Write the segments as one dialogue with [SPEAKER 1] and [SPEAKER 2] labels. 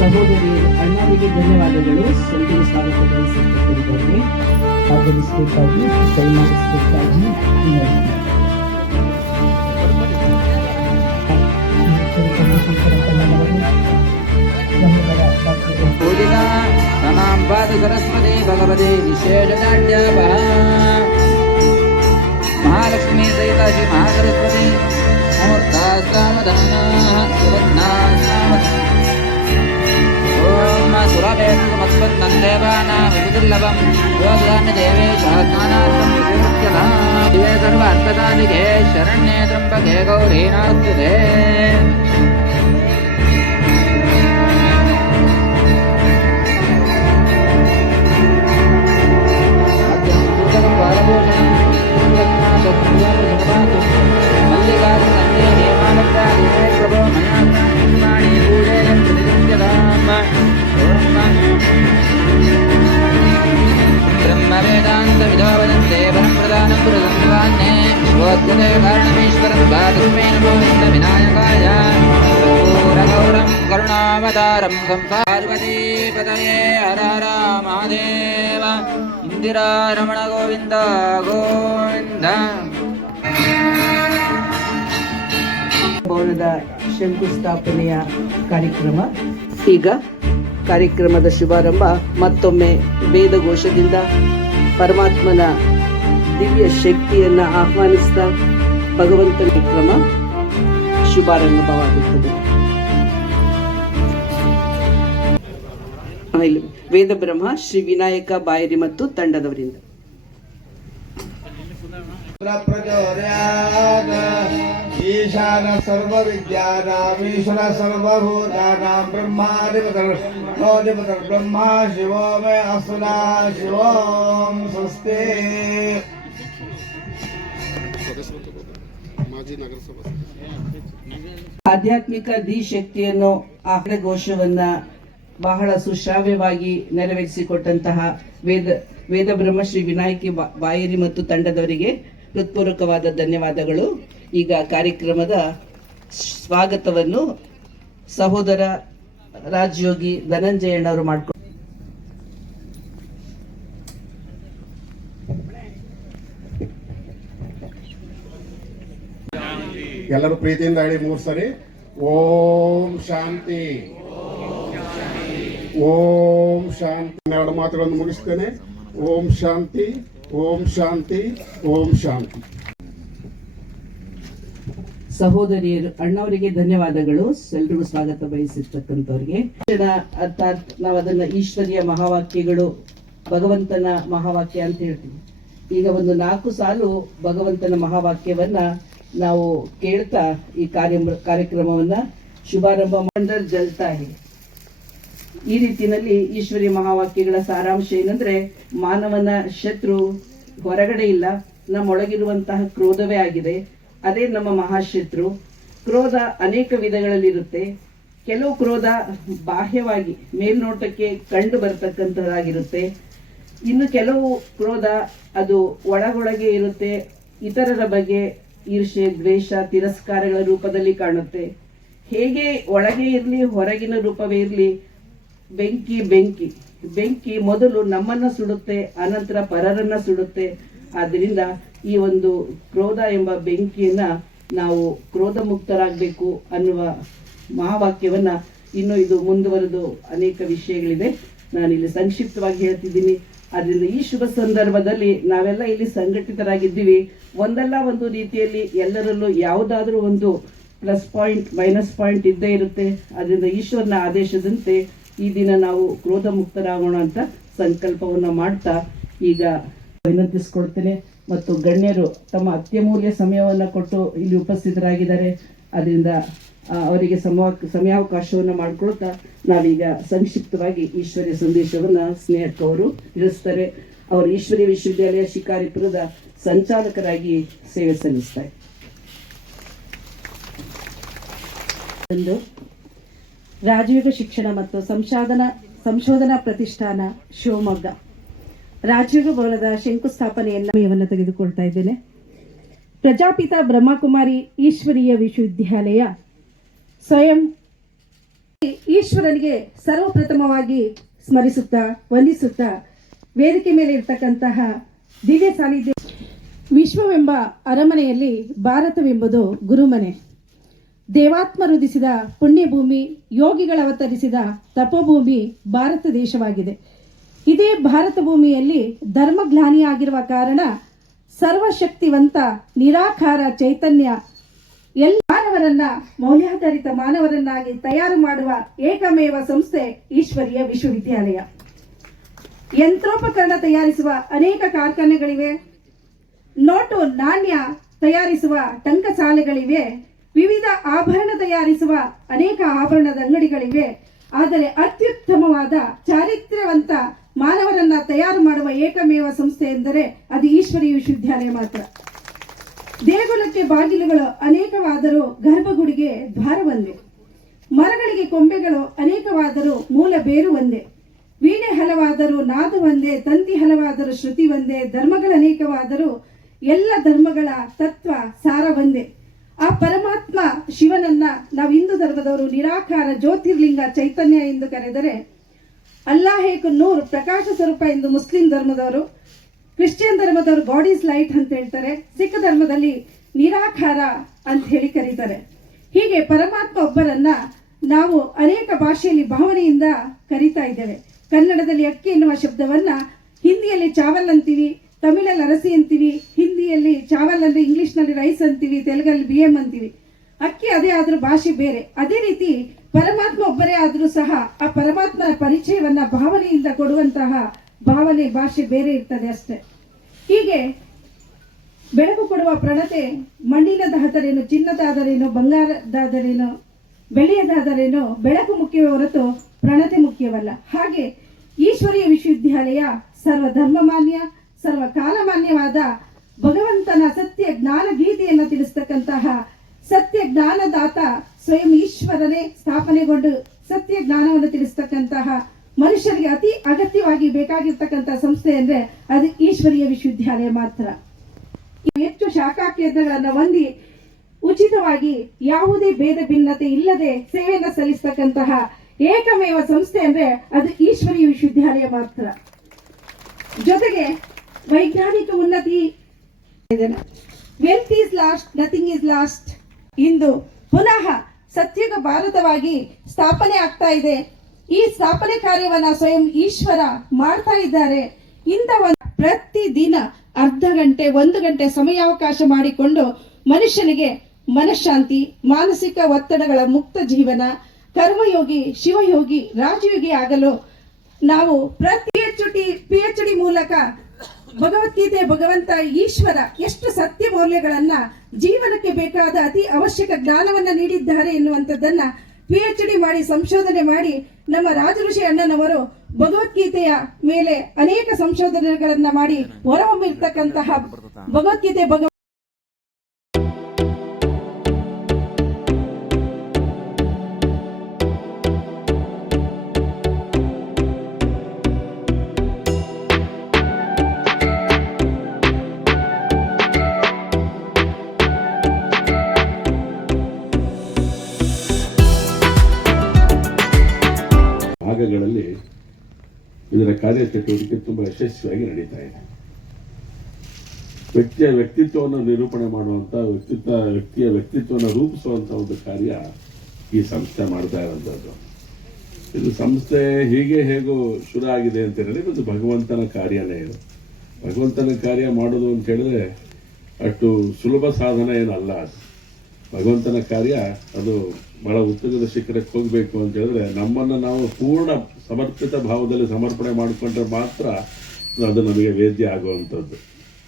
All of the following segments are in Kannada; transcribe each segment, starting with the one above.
[SPEAKER 1] ಸಹೋದರಿ ಅಣ್ಣರಿಗೆ ಧನ್ಯವಾದಗಳು ಎಲ್ರಿಗೂ ಸ್ವಾಗತ ಬಯಸುತ್ತಿದ್ದೇನೆ ಆಗಮಿಸಬೇಕಾಗಿ ಕೈ ಮಾಡಿಸಬೇಕಾಗಿ
[SPEAKER 2] ಪ್ರಣಾಂಬಾದ ಸರಸ್ವತಿ ಭಗವತಿ ನಿಷೇಧಾಢ್ಯ ಮಹಾಲಕ್ಷ್ಮೀ ಸಹಿತ ಶ್ರೀ ಮಹಾಸರಸ್ವತಿ ಮೂರ್ತಾಸಾಮಧಾನಾ ಸುರತ್ನಾಸಾಮಧಾನ मूर्तास्तामधन्याः सुवर्णास्ताम ॐ सुरभेदमस्मन्नन्देवानां विदुर्लभं योगदानदेवेशः स्नानार्थं विमुच्यता दिवे सर्व अर्थदानिके शरण्ये त्र्यम्बके गौरी ರಂಸಂ ಪಾರ್ವತೀ ಪದಯೇ ಹರ ಮಹಾದೇವ ಇಂದಿರಾ ರಮಣ ಗೋವಿಂದ ಗೋವಿಂದ
[SPEAKER 1] ಭವನದ ಶಂಕುಸ್ಥಾಪನೆಯ ಕಾರ್ಯಕ್ರಮ. ಈಗ ಕಾರ್ಯಕ್ರಮದ ಶುಭಾರಂಭ. ಮತ್ತೊಮ್ಮೆ ವೇದಘೋಷದಿಂದ ಪರಮಾತ್ಮನ ದಿವ್ಯ ಶಕ್ತಿಯನ್ನು ಆಹ್ವಾನಿಸಿದ ಭಗವಂತನ ಕ್ರಮ ಶುಭಾರಂಭವಾಗುತ್ತದೆ. ಇಲ್ಲಿ ವೇದ ಬ್ರಹ್ಮ ಶ್ರೀ ವಿನಾಯಕ ಬಾಯರಿ ಮತ್ತು ತಂಡದವರಿಂದ.
[SPEAKER 3] ಈಶಾನ ಸರ್ವ ವಿದ್ಯಾನಾಮೀಶ್ವರ ಸರ್ವಭೂತಾನಾಂ ಬ್ರಹ್ಮಾಧಿಪತ ಬ್ರಹ್ಮ ಶಿವೋ ಮೇ ಅಸುರ ಶಿವೋಂ ಸ್ವಸ್ತಿ.
[SPEAKER 1] ಆಧ್ಯಾತ್ಮಿಕ ದಿ ಶಕ್ತಿಯನ್ನು ಆಕಡೆ ಘೋಷವನ್ನ ಬಹಳ ಸುಶ್ರಾವ್ಯವಾಗಿ ನೆರವೇರಿಸಿಕೊಟ್ಟಂತಹ ವೇದ ವೇದ ಬ್ರಹ್ಮ ಶ್ರೀ ವಿನಾಯಕಿ ಬಾಯರಿ ಮತ್ತು ತಂಡದವರಿಗೆ ಹೃತ್ಪೂರ್ವಕವಾದ ಧನ್ಯವಾದಗಳು. ಈಗ ಕಾರ್ಯಕ್ರಮದ ಸ್ವಾಗತವನ್ನು ಸಹೋದರ ರಾಜಯೋಗಿ ಧನಂಜಯಣ್ಣವರು ಮಾಡಿಕೊಂಡು
[SPEAKER 3] ಎಲ್ಲರೂ ಪ್ರೀತಿಯಿಂದ ಹೇಳಿ ಮೂರು ಸರಿ. ಓಂ ಶಾಂತಿ. ಓಂ ಶಾಂತಿ. ಎರಡು ಮಾತುಗಳನ್ನು ಮುಗಿಸ್ತೇನೆ. ಓಂ ಶಾಂತಿ ಓಂ ಶಾಂತಿ ಓಂ ಶಾಂತಿ.
[SPEAKER 1] ಸಹೋದರಿಯರು, ಅಣ್ಣವರಿಗೆ ಧನ್ಯವಾದಗಳು. ಎಲ್ರಿಗೂ ಸ್ವಾಗತ ಬಯಸಿರ್ತಕ್ಕಂಥವ್ರಿಗೆ. ಅರ್ಥಾತ್ ನಾವು ಅದನ್ನ ಈಶ್ವರಿಯ ಮಹಾವಾಕ್ಯಗಳು, ಭಗವಂತನ ಮಹಾವಾಕ್ಯ ಅಂತ ಹೇಳ್ತೀವಿ. ಈಗ ಒಂದು ನಾಲ್ಕು ಸಾಲು ಭಗವಂತನ ಮಹಾವಾಕ್ಯವನ್ನ ನಾವು ಕೇಳ್ತಾ ಈ ಕಾರ್ಯ ಕಾರ್ಯಕ್ರಮವನ್ನ ಶುಭಾರಂಭ ಮಂಡರ್ ಜಲ್ತಾ ಈ ರೀತಿಯಲ್ಲಿ ಈಶ್ವರಿ ಮಹಾವಾಕ್ಯಗಳ ಸಾರಾಂಶ ಏನಂದ್ರೆ, ಮಾನವನ ಶತ್ರು ಹೊರಗಡೆ ಇಲ್ಲ, ನಮ್ಮೊಳಗಿರುವಂತಹ ಕ್ರೋಧವೇ ಆಗಿದೆ. ಅದೇ ನಮ್ಮ ಮಹಾಶತ್ರು. ಕ್ರೋಧ ಅನೇಕ ವಿಧಗಳಲ್ಲಿರುತ್ತೆ. ಕೆಲವು ಕ್ರೋಧ ಬಾಹ್ಯವಾಗಿ, ಮೇಲ್ನೋಟಕ್ಕೆ ಕಂಡು ಬರತಕ್ಕಂತಹದ್ದಾಗಿರುತ್ತೆ ಇನ್ನು ಕೆಲವು ಕ್ರೋಧ ಅದು ಒಳಗೊಳಗೆ ಇರುತ್ತೆ, ಇತರರ ಬಗ್ಗೆ ಈರ್ಷೆ ದ್ವೇಷ, ತಿರಸ್ಕಾರಗಳ ರೂಪದಲ್ಲಿ ಕಾಣುತ್ತೆ. ಹೇಗೆ ಒಳಗೆ ಇರಲಿ, ಹೊರಗಿನ ರೂಪವೇ ಇರಲಿ ಬೆಂಕಿ ಬೆಂಕಿ. ಬೆಂಕಿ ಮೊದಲು ನಮ್ಮನ್ನ ಸುಡುತ್ತೆ, ಅನಂತರ ಪರರನ್ನ ಸುಡುತ್ತೆ. ಆದ್ರಿಂದ ಈ ಒಂದು ಕ್ರೋಧ ಎಂಬ ಬೆಂಕಿಯನ್ನ ನಾವು ಕ್ರೋಧ ಮುಕ್ತರಾಗಬೇಕು ಅನ್ನುವ ಮಹಾವಾಕ್ಯವನ್ನ ಇನ್ನು ಇದು ಮುಂದುವರೆದು ಅನೇಕ ವಿಷಯಗಳಿದೆ ನಾನು ಇಲ್ಲಿ ಸಂಕ್ಷಿಪ್ತವಾಗಿ ಹೇಳ್ತಿದ್ದೀನಿ. ಆದ್ರಿಂದ ಈ ಶುಭ ಸಂದರ್ಭದಲ್ಲಿ ನಾವೆಲ್ಲ ಇಲ್ಲಿ ಸಂಘಟಿತರಾಗಿದ್ದೀವಿ. ಒಂದಲ್ಲ ಒಂದು ರೀತಿಯಲ್ಲಿ ಎಲ್ಲರಲ್ಲೂ ಯಾವುದಾದ್ರೂ ಒಂದು ಪ್ಲಸ್ ಪಾಯಿಂಟ್, ಮೈನಸ್ ಪಾಯಿಂಟ್ ಇದ್ದೇ ಇರುತ್ತೆ. ಅದರಿಂದ ಈಶ್ವರನ ಆದೇಶದಂತೆ ಈ ದಿನ ನಾವು ಕ್ರೋಧ ಮುಕ್ತರಾಗೋಣ ಅಂತ ಸಂಕಲ್ಪವನ್ನ ಮಾಡ್ತಾ ಈಗ ವಿನಂತಿಸ್ಕೊಡ್ತೇನೆ ಮತ್ತು ಗಣ್ಯರು ತಮ್ಮ ಅತ್ಯಮೂಲ್ಯ ಸಮಯವನ್ನು ಕೊಟ್ಟು ಇಲ್ಲಿ ಉಪಸ್ಥಿತರಾಗಿದ್ದಾರೆ. ಅದರಿಂದ ಅವರಿಗೆ ಸಮ ಸಮಯಾವಕಾಶವನ್ನು ಮಾಡಿಕೊಳ್ತಾ ನಾವೀಗ ಸಂಕ್ಷಿಪ್ತವಾಗಿ ಈಶ್ವರ್ಯ ಸಂದೇಶವನ್ನ ಸ್ನೇಹಕ್ಕವರು ತಿಳಿಸ್ತಾರೆ. ಅವರು ಈಶ್ವರ್ಯ ವಿಶ್ವವಿದ್ಯಾಲಯ ಶಿಕಾರಿಪುರದ ಸಂಚಾಲಕರಾಗಿ ಸೇವೆ ಸಲ್ಲಿಸ್ತಾರೆ.
[SPEAKER 4] ರಾಜಯೋಗ ಶಿಕ್ಷಣ ಮತ್ತು ಸಂಶೋಧನಾ ಸಂಶೋಧನಾ ಪ್ರತಿಷ್ಠಾನ ಶಿವಮೊಗ್ಗ. ರಾಜಯೋಗ ಭವನದ ಶಂಕುಸ್ಥಾಪನೆಯನ್ನು ತೆಗೆದುಕೊಳ್ತಾ ಇದ್ದೇನೆ. ಪ್ರಜಾಪಿತ ಬ್ರಹ್ಮಕುಮಾರಿ ಈಶ್ವರೀಯ ವಿಶ್ವವಿದ್ಯಾಲಯ ಸ್ವಯಂ ಈಶ್ವರನಿಗೆ ಸರ್ವಪ್ರಥಮವಾಗಿ ಸ್ಮರಿಸುತ್ತಾ, ವಂದಿಸುತ್ತಾ, ವೇದಿಕೆ ಮೇಲೆ ಇರತಕ್ಕಂತಹ ದಿವ್ಯ ಸಾನ್ನಿಧ್ಯ ವಿಶ್ವವೆಂಬ ಅರಮನೆಯಲ್ಲಿ ಭಾರತವೆಂಬುದು ಗುರುಮನೆ. ದೇವಾತ್ಮ ರುದಿಸಿದ ಪುಣ್ಯಭೂಮಿ ಯೋಗಿಗಳವತರಿಸಿದ ತಪಭೂಮಿ ಭಾರತ ದೇಶವಾಗಿದೆ. ಇದೇ ಭಾರತ ಭೂಮಿಯಲ್ಲಿ ಧರ್ಮಗ್ಲಾನಿಯಾಗಿರುವ ಕಾರಣ ಸರ್ವಶಕ್ತಿವಂತ ನಿರಾಕಾರ ಚೈತನ್ಯ ಎಲ್ಲ ಮಾನವರನ್ನ, ಮೌಲ್ಯಾಧಾರಿತ ಮಾನವರನ್ನಾಗಿ ತಯಾರು ಮಾಡುವ ಏಕಮೇವ ಸಂಸ್ಥೆ ಈಶ್ವರೀಯ ವಿಶ್ವವಿದ್ಯಾಲಯ. ಯಂತ್ರೋಪಕರಣ ತಯಾರಿಸುವ ಅನೇಕ ಕಾರ್ಖಾನೆಗಳಿವೆ. ನೋಟು ನಾಣ್ಯ ತಯಾರಿಸುವ ಟಂಕಸಾಲೆಗಳಿವೆ. ವಿವಿಧ ಆಭರಣ ತಯಾರಿಸುವ ಅನೇಕ ಆಭರಣದ ಅಂಗಡಿಗಳಿವೆ. ಆದರೆ ಅತ್ಯುತ್ತಮವಾದ, ಚಾರಿತ್ರ್ಯವಂತ ಮಾನವರನ್ನ ತಯಾರು ಮಾಡುವ ಏಕಮೇವ ಸಂಸ್ಥೆ ಎಂದರೆ ಅದು ಈಶ್ವರಿ ವಿಶ್ವವಿದ್ಯಾಲಯ ಮಾತ್ರ. ದೇಗುಲಕ್ಕೆ ಬಾಗಿಲುಗಳು ಅನೇಕವಾದರೂ ಗರ್ಭಗುಡಿಗೆ ದ್ವಾರ ಒಂದೇ ಮರಗಳಿಗೆ ಕೊಂಬೆಗಳು ಅನೇಕವಾದರೂ ಮೂಲ ಬೇರು ಒಂದೇ. ವೀಣೆ ಹಲವಾದರೂ ನಾದು ಒಂದೇ, ತಂತಿ ಹಲವಾದರೂ ಶ್ರುತಿ ಒಂದೇ, ಧರ್ಮಗಳು ಅನೇಕವಾದರೂ ಎಲ್ಲ ಧರ್ಮಗಳ ತತ್ವ ಸಾರ ಒಂದೇ. ಆ ಪರಮಾತ್ಮ ಶಿವನನ್ನ ನಾವು ಹಿಂದೂ ಧರ್ಮದವರು ನಿರಾಕಾರ ಜ್ಯೋತಿರ್ಲಿಂಗ ಚೈತನ್ಯ ಎಂದು ಕರೆದರೆ ಅಲ್ಲಾಹೇಕು ನೂರ್ ಪ್ರಕಾಶ ಸ್ವರೂಪ ಎಂದು ಮುಸ್ಲಿಂ ಧರ್ಮದವರು, ಕ್ರಿಶ್ಚಿಯನ್ ಧರ್ಮದವರು ಬಾಡೀಸ್ ಲೈಟ್ ಅಂತ ಹೇಳ್ತಾರೆ, ಸಿಖ್ ಧರ್ಮದಲ್ಲಿ ನಿರಾಕಾರ ಅಂತ ಹೇಳಿ ಕರೀತಾರೆ. ಹೀಗೆ ಪರಮಾತ್ಮ ಒಬ್ಬರನ್ನ ನಾವು ಅನೇಕ ಭಾಷೆಯಲ್ಲಿ ಭಾವನೆಯಿಂದ ಕರೀತಾ ಇದ್ದೇವೆ. ಕನ್ನಡದಲ್ಲಿ ಅಕ್ಕಿ ಎನ್ನುವ ಶಬ್ದವನ್ನ ಹಿಂದಿಯಲ್ಲಿ ಚಾವಲ್ ಅಂತೀವಿ, ತಮಿಳಲ್ಲಿ ಅರಸಿ ಅಂತೀವಿ, ಹಿಂದಿಯಲ್ಲಿ ಚಾವಲ್ ಅಂದ್ರೆ ಇಂಗ್ಲಿಷ್ನಲ್ಲಿ ರೈಸ್ ಅಂತೀವಿ, ತೆಲುಗಲ್ಲಿ ಬಿ ಎಂ ಅಂತೀವಿ. ಅಕ್ಕಿ ಅದೇ ಆದರೂ ಭಾಷೆ ಬೇರೆ. ಅದೇ ರೀತಿ ಪರಮಾತ್ಮ ಒಬ್ಬರೇ ಆದರೂ ಸಹ ಆ ಪರಮಾತ್ಮನ ಪರಿಚಯವನ್ನ ಭಾವನೆಯಿಂದ ಕೊಡುವಂತಹ ಭಾವನೆ, ಭಾಷೆ ಬೇರೆ ಇರ್ತದೆ ಅಷ್ಟೇ. ಹೀಗೆ ಬೆಳಕು ಕೊಡುವ ಪ್ರಣತೆ ಮಣ್ಣಿನದಾದರೇನು ಚಿನ್ನದಾದರೇನು ಬಂಗಾರದಾದರೇನು ಬೆಳೆಯದಾದರೇನು ಬೆಳಕು ಮುಖ್ಯವೇ ಹೊರತು ಪ್ರಣತೆ ಮುಖ್ಯವಲ್ಲ. ಹಾಗೆ ಈಶ್ವರೀಯ ವಿಶ್ವವಿದ್ಯಾಲಯ ಸರ್ವ ಧರ್ಮಮಾನ್ಯ ಸರ್ವ ಕಾಲಮಾನ್ಯವಾದ ಭಗವಂತನ ಸತ್ಯ ಜ್ಞಾನ ಗೀತೆಯನ್ನು ತಿಳಿಸ್ತಕ್ಕಂತಹ ಸತ್ಯ ಜ್ಞಾನದಾತ ಸ್ವಯಂ ಈಶ್ವರನೇ ಸ್ಥಾಪನೆಗೊಂಡು ಸತ್ಯ ಜ್ಞಾನವನ್ನು ತಿಳಿಸ್ತಕ್ಕಂತಹ ಮನುಷ್ಯರಿಗೆ ಅತಿ ಅಗತ್ಯವಾಗಿ ಬೇಕಾಗಿರ್ತಕ್ಕಂತಹ ಸಂಸ್ಥೆ ಅಂದ್ರೆ ಅದು ಈಶ್ವರೀಯ ವಿಶ್ವವಿದ್ಯಾಲಯ ಮಾತ್ರ. ಹೆಚ್ಚು ಶಾಖಾ ಕೇಂದ್ರಗಳನ್ನ ಹೊಂದಿ ಉಚಿತವಾಗಿ ಯಾವುದೇ ಭೇದ ಭಿನ್ನತೆ ಇಲ್ಲದೆ ಸೇವೆಯನ್ನು ಸಲ್ಲಿಸ್ತಕ್ಕಂತಹ ಏಕಮೇವ ಸಂಸ್ಥೆ ಅಂದ್ರೆ ಅದು ಈಶ್ವರೀಯ ವಿಶ್ವವಿದ್ಯಾಲಯ ಮಾತ್ರ. ಜೊತೆಗೆ ವೈಜ್ಞಾನಿಕ ಉನ್ನತಿ wealth is lost nothing is lost ಇಂದು ಪುನಃ ಸತ್ಯುಗ ಭಾರತವಾಗಿ ಸ್ಥಾಪನೆ ಆಗ್ತಾ ಇದೆ. ಈ ಸ್ಥಾಪನೆ ಕಾರ್ಯವನ್ನ ಸ್ವಯಂ ಈಶ್ವರ ಮಾಡ್ತಾ ಇದ್ದಾರೆ. ಇಂಥ ಒಂದು ಪ್ರತಿದಿನ ಅರ್ಧ ಗಂಟೆ, ಒಂದು ಗಂಟೆ ಸಮಯಾವಕಾಶ ಮಾಡಿಕೊಂಡು ಮನುಷ್ಯನಿಗೆ ಮನಃಶಾಂತಿ, ಮಾನಸಿಕ ಒತ್ತಡಗಳ ಮುಕ್ತ ಜೀವನ, ಕರ್ಮಯೋಗಿ, ಶಿವಯೋಗಿ, ರಾಜಯೋಗಿ ಆಗಲು ನಾವು ಪ್ರತಿ H D P H D ಮೂಲಕ ಭಗವದ್ಗೀತೆ ಭಗವಂತ ಈಶ್ವರ ಎಷ್ಟು ಸತ್ಯ ಮೌಲ್ಯಗಳನ್ನ ಜೀವನಕ್ಕೆ ಬೇಕಾದ ಅತಿ ಅವಶ್ಯಕ ಜ್ಞಾನವನ್ನ ನೀಡಿದ್ದಾರೆ ಎನ್ನುವಂಥದ್ದನ್ನ ಪಿ ಎಚ್ ಡಿ ಮಾಡಿ, ಸಂಶೋಧನೆ ಮಾಡಿ ನಮ್ಮ ರಾಜಋಷಿ ಅಣ್ಣನವರು ಭಗವದ್ಗೀತೆಯ ಮೇಲೆ ಅನೇಕ ಸಂಶೋಧನೆಗಳನ್ನ ಮಾಡಿ ಹೊರಹೊಮ್ಮಿರ್ತಕ್ಕಂತಹ ಭಗವದ್ಗೀತೆ ಭಗವ
[SPEAKER 5] ಇದರ ಕಾರ್ಯಚಟುವಟಿಕೆ ತುಂಬಾ ಯಶಸ್ವಿಯಾಗಿ ನಡೀತಾ ಇದೆ. ವ್ಯಕ್ತಿಯ ವ್ಯಕ್ತಿತ್ವವನ್ನು ನಿರೂಪಣೆ ಮಾಡುವಂಥ ವ್ಯಕ್ತಿತ್ವ, ವ್ಯಕ್ತಿಯ ವ್ಯಕ್ತಿತ್ವವನ್ನು ರೂಪಿಸುವಂತ ಒಂದು ಕಾರ್ಯ ಈ ಸಂಸ್ಥೆ ಮಾಡ್ತಾ ಇರುವಂಥದ್ದು ಇದು ಸಂಸ್ಥೆ ಹೀಗೆ ಹೇಗೋ ಶುರು ಆಗಿದೆ ಅಂತ ಹೇಳಿದ್ರೆ ಇದು ಭಗವಂತನ ಕಾರ್ಯನೇ ಇದು. ಭಗವಂತನ ಕಾರ್ಯ ಮಾಡೋದು ಅಂತ ಹೇಳಿದ್ರೆ ಅಷ್ಟು ಸುಲಭ ಸಾಧನ ಏನಲ್ಲ. ಭಗವಂತನ ಕಾರ್ಯ ಅದು ಬಹಳ ಉತ್ತುಂಗದ ಶಿಖರಕ್ಕೆ ಹೋಗಬೇಕು ಅಂತ ಹೇಳಿದ್ರೆ ನಮ್ಮನ್ನು ನಾವು ಪೂರ್ಣ ಸಮರ್ಪಿತ ಭಾವದಲ್ಲಿ ಸಮರ್ಪಣೆ ಮಾಡಿಕೊಂಡ್ರೆ ಮಾತ್ರ ಅದು ನಮಗೆ ವೇದ್ಯ ಆಗುವಂಥದ್ದು.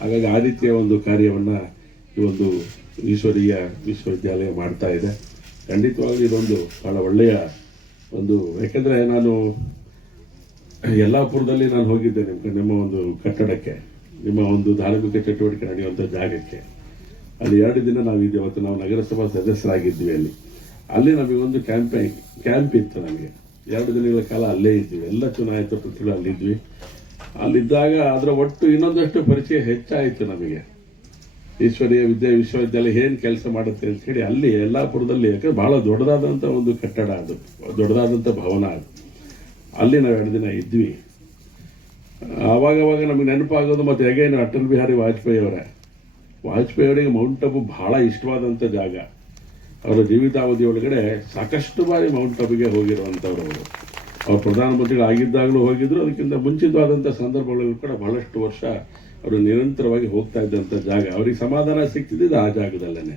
[SPEAKER 5] ಹಾಗಾಗಿ ಆ ರೀತಿಯ ಒಂದು ಕಾರ್ಯವನ್ನು ಈ ಒಂದು ಈಶ್ವರೀಯ ವಿಶ್ವವಿದ್ಯಾಲಯ ಮಾಡ್ತಾ ಇದೆ. ಖಂಡಿತವಾಗಿ ಇದೊಂದು ಬಹಳ ಒಳ್ಳೆಯ ಒಂದು, ಯಾಕೆಂದರೆ ನಾನು ಯಲ್ಲಾಪುರದಲ್ಲಿ ನಾನು ಹೋಗಿದ್ದೆ ನಿಮ್ಮ ನಿಮ್ಮ ಒಂದು ಕಟ್ಟಡಕ್ಕೆ, ನಿಮ್ಮ ಒಂದು ಧಾರ್ಮಿಕ ಚಟುವಟಿಕೆ ನಡೆಯುವಂಥ ಜಾಗಕ್ಕೆ. ಅಲ್ಲಿ ಎರಡು ದಿನ ನಾವು ಇದ್ದೇವೆ ಮತ್ತು ನಾವು ನಗರಸಭಾ ಸದಸ್ಯರಾಗಿದ್ವಿ ಅಲ್ಲಿ. ಅಲ್ಲಿ ನಮಗೆ ಒಂದು ಕ್ಯಾಂಪೇನ್ ಕ್ಯಾಂಪ್ ಇತ್ತು ನಮಗೆ. ಎರಡು ದಿನಗಳ ಕಾಲ ಅಲ್ಲೇ ಇದ್ವಿ. ಎಲ್ಲ ಚುನಾಯಿತ ಪ್ರತಿಗಳು ಅಲ್ಲಿದ್ವಿ ಅಲ್ಲಿದ್ದಾಗ ಅದರ ಒಟ್ಟು ಇನ್ನೊಂದಷ್ಟು ಪರಿಚಯ ಹೆಚ್ಚಾಯಿತು ನಮಗೆ. ಈಶ್ವರೀಯ ವಿದ್ಯಾ ವಿಶ್ವವಿದ್ಯಾಲಯ ಏನು ಕೆಲಸ ಮಾಡುತ್ತೆ ಅಂತ ಹೇಳಿ ಅಲ್ಲಿ ಯಲ್ಲಾಪುರದಲ್ಲಿ, ಯಾಕಂದ್ರೆ ಬಹಳ ದೊಡ್ಡದಾದಂಥ ಒಂದು ಕಟ್ಟಡ ಅದು ದೊಡ್ಡದಾದಂಥ ಭವನ ಅದು. ಅಲ್ಲಿ ನಾವು ಎರಡು ದಿನ ಇದ್ವಿ. ಆವಾಗವಾಗ ನಮ್ಗೆ ನೆನಪಾಗೋದು ಮತ್ತು ಹೇಗೇನು ಅಟಲ್ ಬಿಹಾರಿ ವಾಜಪೇಯಿ ಅವರೇ. ವಾಜಪೇಯಿ ಅವರಿಗೆ ಮೌಂಟ್ ಅಬು ಬಹಳ ಇಷ್ಟವಾದಂಥ ಜಾಗ. ಅವರ ಜೀವಿತಾವಧಿ ಒಳಗಡೆ ಸಾಕಷ್ಟು ಬಾರಿ ಮೌಂಟ್ ಅಬುಗೆ ಹೋಗಿರುವಂಥವ್ರು ಅವರು. ಅವರು ಪ್ರಧಾನಮಂತ್ರಿಗಳಾಗಿದ್ದಾಗಲೂ ಹೋಗಿದ್ರು, ಅದಕ್ಕಿಂತ ಮುಂಚಿತವಾದಂಥ ಸಂದರ್ಭಗಳಲ್ಲೂ ಕೂಡ ಬಹಳಷ್ಟು ವರ್ಷ ಅವರು ನಿರಂತರವಾಗಿ ಹೋಗ್ತಾ ಇದ್ದಂಥ ಜಾಗ. ಅವರಿಗೆ ಸಮಾಧಾನ ಸಿಗ್ತಿದ್ದಿದ್ದು ಆ ಜಾಗದಲ್ಲೇ